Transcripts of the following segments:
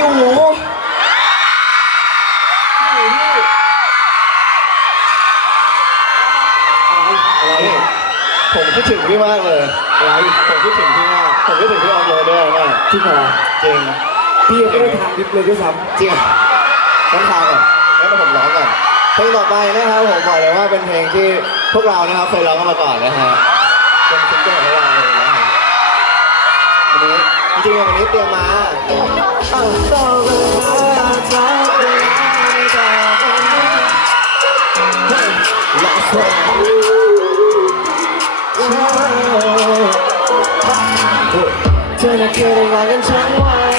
พี่อูอะไรผมคิดถึงพี่มากเลยอะไรผมคิดถึงพี่มากผมคิดถึงพี่ออมโรดด้วยมากจริงเหรอจริงพี่ยังไม่ได้ทานลิฟต์เลยด้วยซ้จริงงั้นทางก่อนงั้นเดี๋ยวผมร้องก่อนเพลงต่อไปนะครับผมบอกเลยว่าเป็นเพลงที่พวกเรานะครับเคยร้องกันมาก่อนนะฮะเป็นซิงเกิลของเรา จริงๆวันนี้เตรียมมาอะต่อเลยนะจ๊ะเวลาไม่ต่อเลยนะเธอน่ะเคยได้งานกันทั้งวัน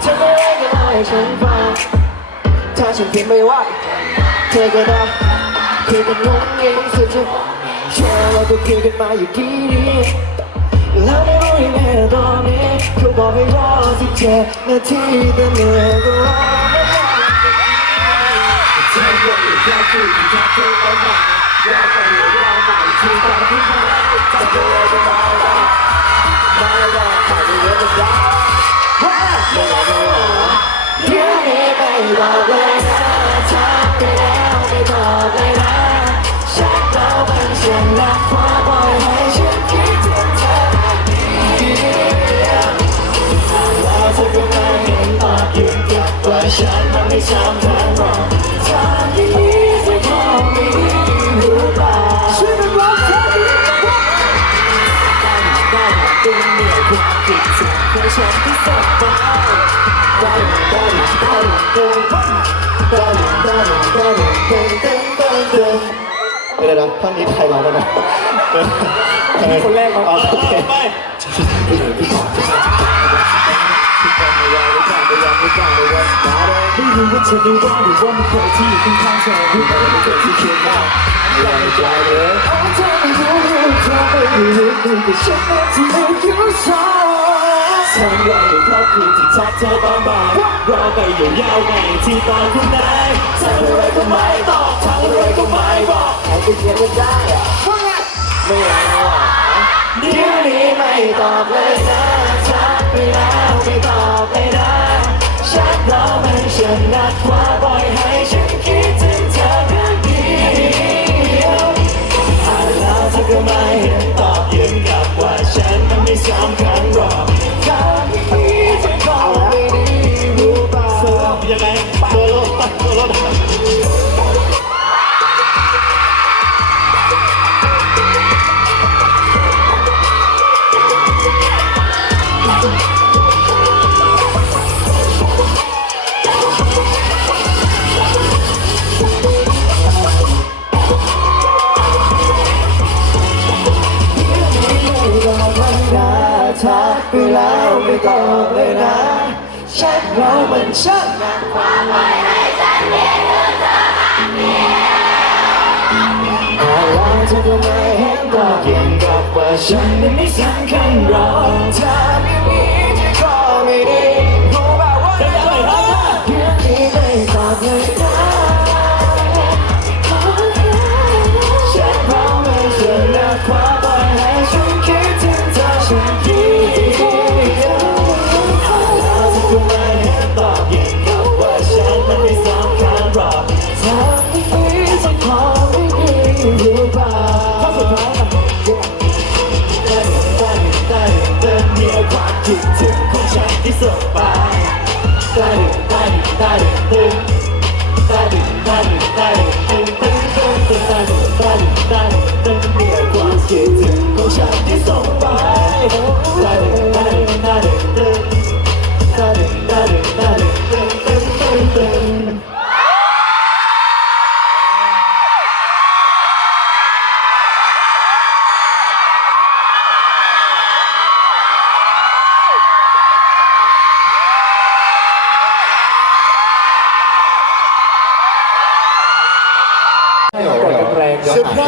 เธอก็ได้กันให้ฉันฟังถ้าฉันพิมพ์ไม่ไหวเธอก็ได้คุยกันงงเองสุดจะแค่เราก็คุยกันมาอยู่กี่นี้ แล้วไม่รู้ยังไงตอนนี้เขาบอกให้รอสิเจ็ดนาทีแต่เหนื่อยก็รอไม่ได้เธอก็อยู่แค่คุยแค่คุยกันมาอยากจะอยู่เราใหม่ที่ตอนที่มาจะเจอจะมาได้มาได้ผ่านเยอะจะได้ว่าไม่รอไม่รอเดี๋ยวนี้ไม่บอกเลยนะทักไปแล้วไม่บอกเลยนะฉันเราเป็นเช่นนั้นขอปล่อย ฉันมันไม่ช้ำเธอหรอกทางที่นี้จะพอไม่ดีรู้เปล่าช่วยเป็นรักเธอดีกว่าได้ดึงเหนี่ยวความคิดถึงของฉันที่สบายได้ได้ได้ดึงได้ได้ได้ดึงดึงดึงดึงเดี๋ยวนะท่อนนี้ใครร้องกันนะมีคนแรกมาอ๋อโอเค ไม่รู้ว่าเธอรู้บ้าหรือว่ามีใครที่อยู่ข้างๆเธอรู้ไหมว่าเธอที่เคียงข้างเราไม่กลายเลยเอาเธอไม่รู้เรื่องเธอไม่รู้ดีแต่ฉันนั้นที่ไม่รู้สาฉันยังไม่ครอบครัวที่ทักเธอตอนบ่ายรอไปอยู่ยาวไงที่ตอนคุณนายทำอะไรก็ไม่ตอบทำอะไรก็ไม่บอกให้ไปเขียนกันได้อะไม่เอาอะเดี๋ยวนี้ไม่ตอบเลยนะ ฉั ไปแล้วไม่ต้องเลยนะแชทเรามันช่างหนักความไว้ให้ฉันเพียงเธอแบบนี้อ่านแล้วเธอก็ไม่เห็นตอบยังกับว่าฉันไม่สำคัญหรอกทำอ ถึงถึงของฉันที่สบายได้หรือได้หรือได้หรือได้หรือได้หรือได้หรือ ซอร์ไพร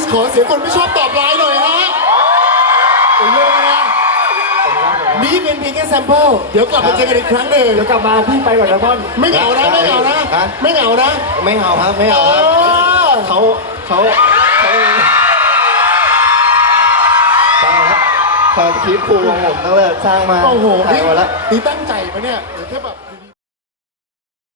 ส์ขอเสียงคนไม่ชอบตอบไลน์หน่อยฮะโอ้โหนี่เป็นเพียงแค่แซมเปิลเดี๋ยวกลับมาเจอกันอีกครั้งหนึ่งเดี๋ยวกลับมาพี่ไปก่อนนะพ่อนไม่เหงานะไม่เหงานะไม่เหงานะไม่เอาครับไม่เอเอาครับอเขาเขาเขาเขาความคิดครูของผมตั้งแต่สร้างมาโอ้โหถ่ายนี่มาแล้วนี่ตั้งใจปะเนี่ยหรือแค่แบบ